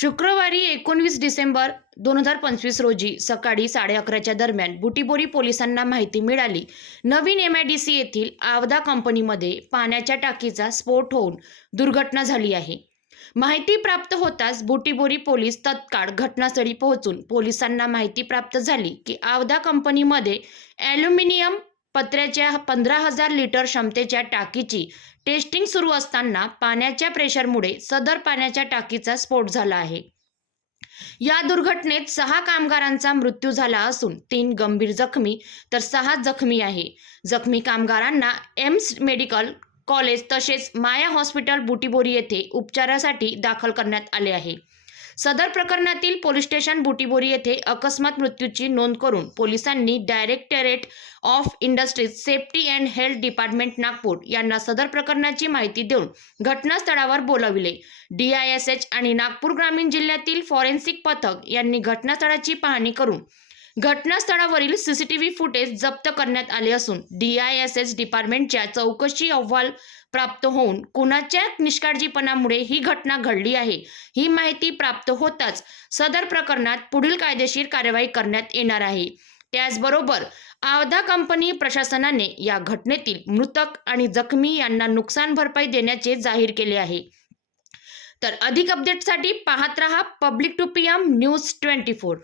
शुक्रवारी 19 डिसेंबर 2025 रोजी सकाळी 11:30च्या दरम्यान बुटीबोरी पोलिसांना माहिती मिळाली. नवीन MIDC येथील आवदा कंपनीमध्ये पाण्याच्या टाकीचा स्फोट होऊन दुर्घटना झाली आहे. माहिती प्राप्त होताच बुटीबोरी पोलीस तत्काळ घटनास्थळी पोहोचून पोलिसांना माहिती प्राप्त झाली की आवदा कंपनीमध्ये ॲल्युमिनियम पत्र्याच्या 15,000 लिटर क्षमतेच्या टाकीची टेस्टिंग सुरू असताना पाण्याच्या प्रेशरमुळे सदर पाण्याच्या टाकीचा स्फोट झाला आहे. या दुर्घटनेत 6 कामगारांचा मृत्यू झाला असून 3 गंभीर जखमी तर 6 जखमी आहे. जखमी कामगारांना एम्स मेडिकल कॉलेज तसेच माया हॉस्पिटल बुटीबोरी येथे उपचारासाठी दाखल करण्यात आले आहे. सदर प्रकरणातील पोलीस स्टेशन बुटीबोरी येथे अकस्मात मृत्यूची नोंद करून पोलिसांनी directorate of industries safety and health department Nagpur यांना सदर प्रकरणाची माहिती देऊन घटनास्थळावर बोलाविले. DISH आणि नागपूर ग्रामीण जिल्ह्यातील फॉरेन्सिक पथक यांनी घटनास्थळाची पाहणी करून घटनास्थळावरील CCTV फुटेज जप्त करण्यात आले असून DISH डिपार्टमेंटच्या चौकशी अहवाल प्राप्त होऊन कुणाच्या निष्काळजीपणामुळे ही घटना घडली आहे ही माहिती प्राप्त होताच सदर प्रकरणात पुढील कायदेशीर कार्यवाही करण्यात येणार आहे. त्याचबरोबर आवदा कंपनी प्रशासनाने या घटनेतील मृतक आणि जखमी यांना नुकसान भरपाई देण्याचे जाहीर केले आहे. तर अधिक अपडेटसाठी पाहत रहा पब्लिक टू PM न्यूज 24.